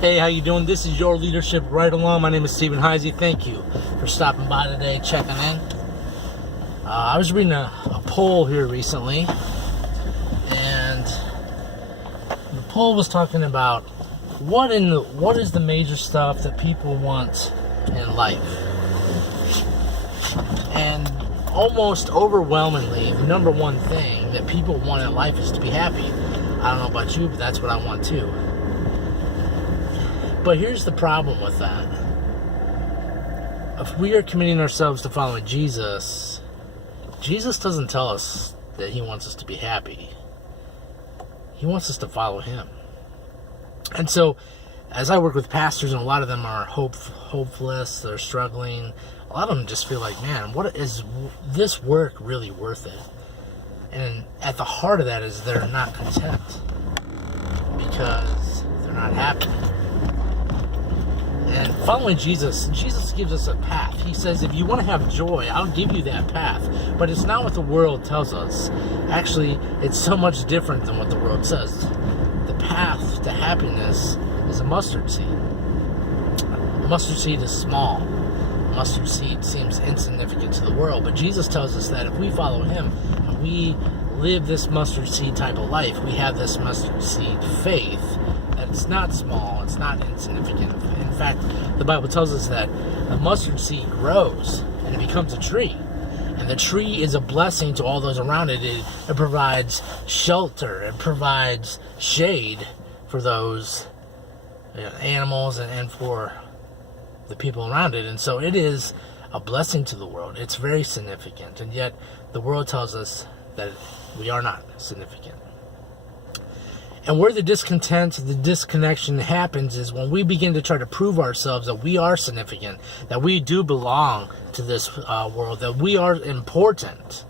Hey, how you doing? This is Your Leadership Right Along. My name is Stephen Heisey. Thank you for stopping by today, checking in. I was reading a poll here recently, and the poll was talking about what is the major stuff that people want in life. And almost overwhelmingly, the number one thing that people want in life is to be happy. I don't know about you, but that's what I want too. But here's the problem with that. If we are committing ourselves to following Jesus, Jesus doesn't tell us that he wants us to be happy. He wants us to follow him. And so, as I work with pastors, and a lot of them are hopeless, they're struggling, a lot of them just feel like, man, what is this work really worth it? And at the heart of that is they're not content because they're not happy. And following Jesus gives us a path. He says, if you want to have joy, I'll give you that path. But it's not what the world tells us. Actually, it's so much different than what the world says. The path to happiness is a mustard seed. A mustard seed is small. A mustard seed seems insignificant to the world. But Jesus tells us that if we follow him and we live this mustard seed type of life, we have this mustard seed faith. It's not small, it's not insignificant. In fact, the Bible tells us that the mustard seed grows and it becomes a tree. And the tree is a blessing to all those around it. It provides shelter, it provides shade for those animals and for the people around it. And so it is a blessing to the world. It's very significant. And yet the world tells us that we are not significant. And where the discontent, the disconnection happens is when we begin to try to prove ourselves that we are significant, that we do belong to this world, that we are important.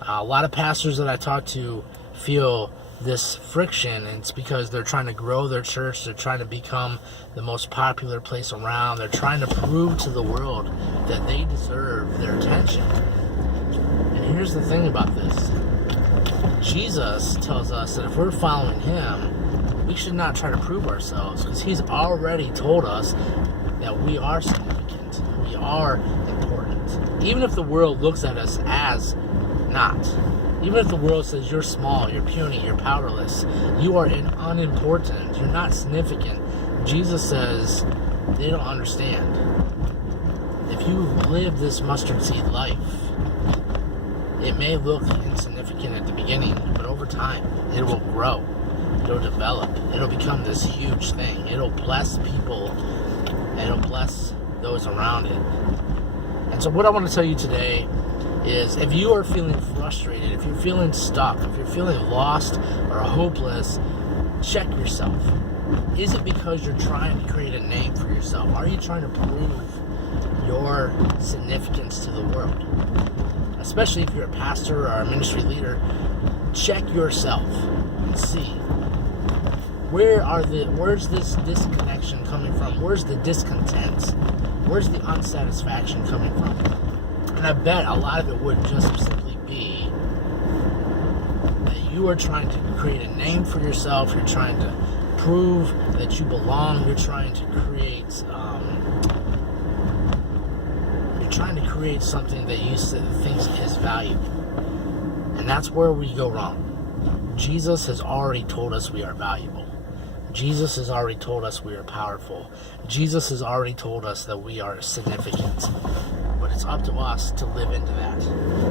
A lot of pastors that I talk to feel this friction, and it's because they're trying to grow their church, they're trying to become the most popular place around, they're trying to prove to the world that they deserve their attention. And here's the thing about this. Jesus tells us that if we're following him, we should not try to prove ourselves, because he's already told us that we are significant, we are important. Even if the world looks at us as not, even if the world says you're small, you're puny, you're powerless, you are unimportant, you're not significant, Jesus says they don't understand. If you live this mustard seed life, it may look insignificant at the beginning, but over time, it will grow. It'll develop. It'll become this huge thing. It'll bless people. It'll bless those around it. And so what I want to tell you today is, if you are feeling frustrated, if you're feeling stuck, if you're feeling lost or hopeless, check yourself. Is it because you're trying to create a name for yourself? Are you trying to prove your significance to the world? Especially if you're a pastor or a ministry leader, check yourself and see where's this disconnection coming from? Where's the discontent? Where's the unsatisfaction coming from? And I bet a lot of it would just simply be that you are trying to create a name for yourself. You're trying to prove that you belong. You're trying to create something that you think is valuable. And that's where we go wrong. Jesus has already told us we are valuable. Jesus has already told us we are powerful. Jesus has already told us that we are significant. But it's up to us to live into that.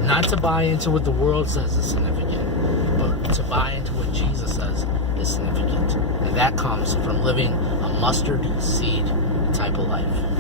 Not to buy into what the world says is significant, but to buy into what Jesus says is significant. And that comes from living a mustard seed type of life.